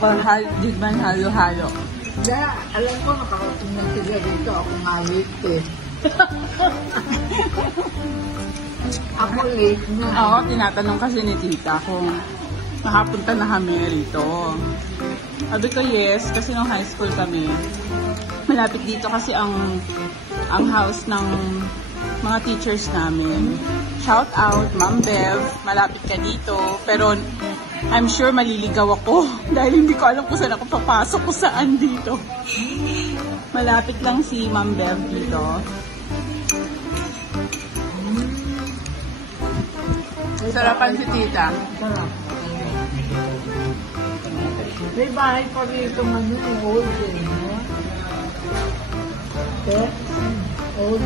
Digman halo-halo. Kaya, alam ko, nakarating na sila dito. Ako nga late eh. Ako late na. Oo, tinatanong kasi ni tita kung nakapunta na kami rito. Sabi ko yes, kasi nung high school kami, malapit dito kasi ang house ng mga teachers namin. Shout out, Ma'am Bev, malapit ka dito. Pero I'm sure maliligaw ako dahil hindi ko alam kung saan ako papasok, kung saan dito. Malapit lang si Ma'am Bev dito. Sarapan si tita. Sarap. May bahay pa rito man yun, old eh. No? Okay? Old.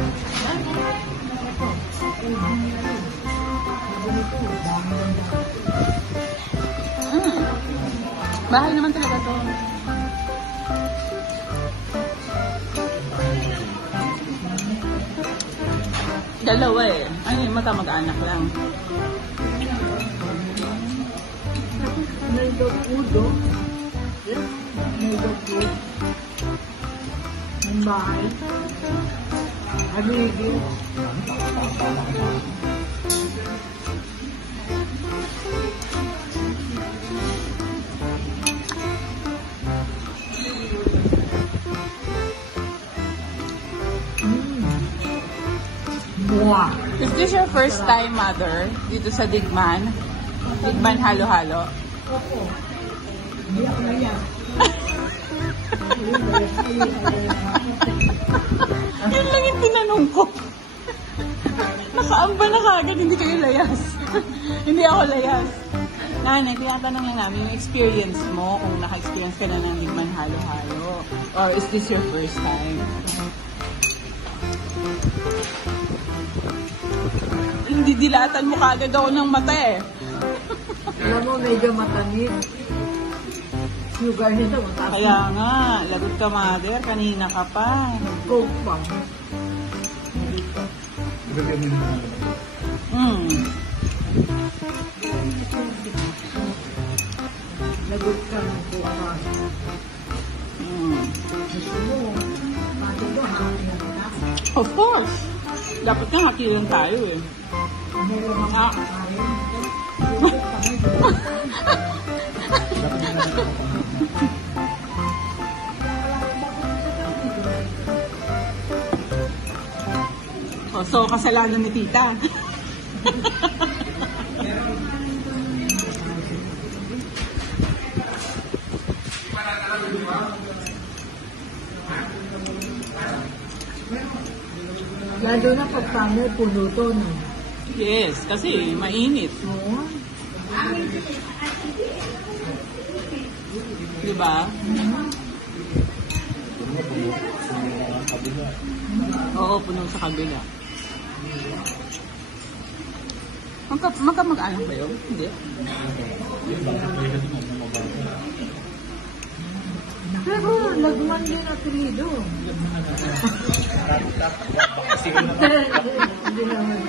Bahay naman talaga to. Dalawa eh. Ano yung mag-anak lang. May dog-udo. May dog-udo. Ang bahay. Habigil. Mwah! Is this your first time, mother, dito sa Digman? Digman halo-halo? Opo. Hindi ako na yan. Yun lang yung tinanong ko. Nakaamba na kagad, hindi kayo layas. Hindi ako layas. Nanay, tinatanong lang namin yung experience mo, kung naka-experience ka na ng Digman halo-halo. Or is this your first time? Hindi dilatan mo kagad ako ng mata eh. Alam mo, medyo matamis. Sugar nito, matamis. Kaya nga, lagot ka mother, kanina ka pa. Coke pa. Lagot ka ng Coke pa. Gusto mo, paano ba hangin ka? Of course. Dapat nga makilang tayo eh. Meron mga kakain. So, kasalanan ni tita. Lalo na pag pamay, puno to, no? Yes, kasi mainit. Oo. Diba? Oo, puno sa kabila. Magkamag-anak ba yun? Hindi. Pero lagman din ang apelido. Hindi naman.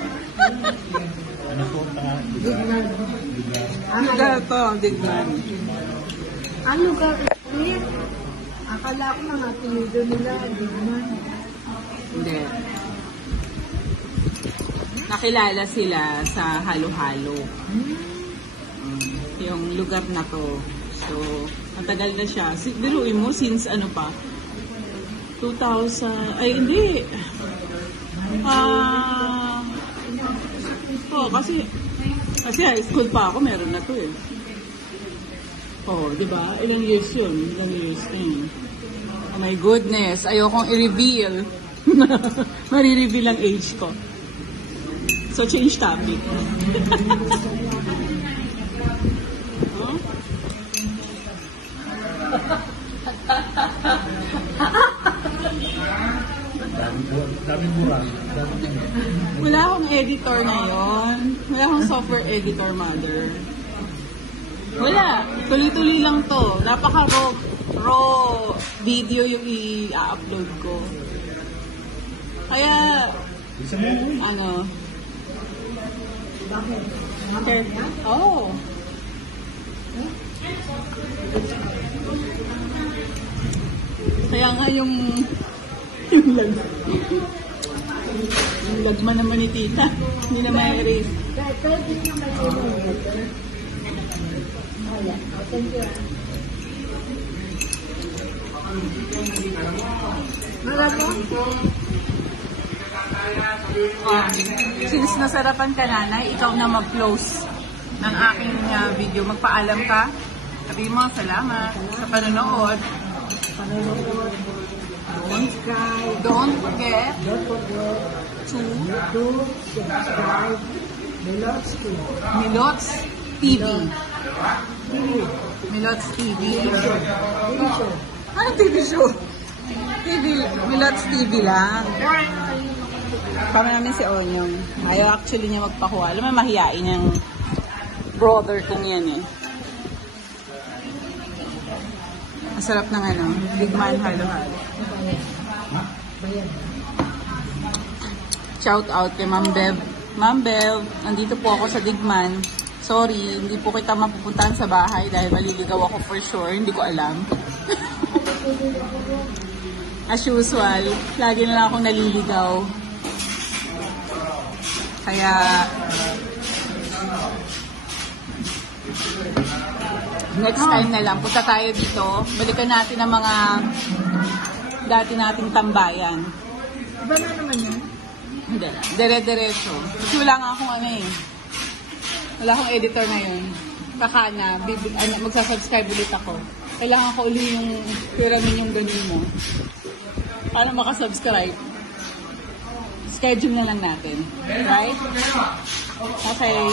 Dignan. Lugar to, Digman. Ang lugar ulit. Akala ko ng apelido nila, Dignan. Hindi. Nakilala sila sa halo-halo. Yung lugar na to. So, matagal na siya. Biruin mo, since ano pa? 2000... Ay, hindi. Kasi high school pa ako, meron na to eh. Oh, di ba? Ilang years yun? Ilang years na yun. Oh my goodness, ayokong i-reveal. Marireveal ang age ko. So, change topic. Huh? Daming mura. Wala akong editor ngayon. Wala akong software editor, mother. Wala. Tuloy-tuloy lang to. Napaka-raw video yung i-upload ko. Kaya, ano? Okay. Oh. nga yung lag. Yung lagma naman ni tita. Hindi na ma-erase. Pwede nyo kayo ng water. Ayan. Thank you. Marami? Since nasarapan ka, nanay, ikaw na mag-close ng aking video. Magpaalam ka. Sabi mo, salamat sa panonood. Don't forget to subscribe Milots TV. Milots TV. Milots TV. Ano TV show? Milots TV lang. Kami namin si Onyong. Ayaw actually niya magpakuha. Alam mo, mahihain yung brother kong yan eh. Masarap ng Digman halo-halo. Shout out kay Ma'am Bev. Ma'am Bev, nandito po ako sa Digman. Sorry, hindi po kita mapupuntahan sa bahay dahil maliligaw ako for sure. Hindi ko alam. As usual, lagi na lang akong naliligaw. Kaya, next time na lang, punta tayo dito. Balikan natin ang mga dati nating tambayan. Iba na naman yan? Hindi. Dire-diretso. Kasi wala nga akong wala akong editor ngayon. Kakana, magsasubscribe ulit ako. Kailangan ko ulit yung piramin yung ganun mo. Para makasubscribe. Schedule na lang natin. Right? Okay.